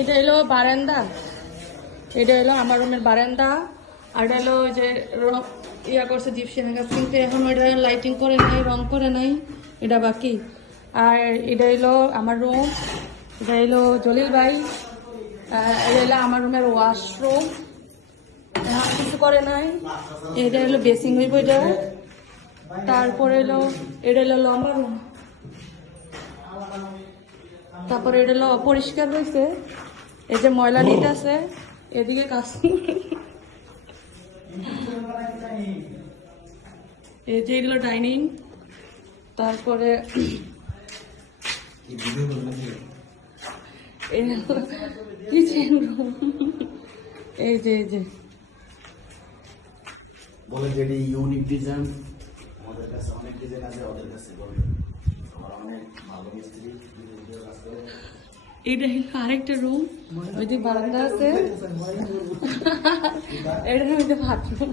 এটা হলো বারান্দা, এটা হলো আমার রুমের বারান্দা। আর এটা হলো যে ইয়া করছে জিপসিয়ান গাছ, কিন্তু এখন ওইটা লাইটিং করে নাই, রং করে নাই, এটা বাকি। আর এটা হলো আমার রুম, এটা হলো জলিল ভাই, এটা হলো আমার রুমের ওয়াশরুম, কিছু করে নাই। এটা হলো বেসিং হইব এটা। তারপরে হলো এটা হলো লম্বা রুম, তারপরে এটা হলো অপরিষ্কার হয়েছে, এই যে ময়লা নিতে আছে এদিকে কাজ। এই যে এগুলো ডাইনিং, তারপরে কিচেন রুম, এই যে বলে যেটি ইউনিক ডিজাইন, আমাদের কাছে অনেক ডিজাইন আছে, ওদের কাছে বলে আমরা অনেক ভালো মিস্ত্রি। এটা হলো আরেকটা রুম, ওই যে বারান্দা আছে, এটার মধ্যে বাথরুম।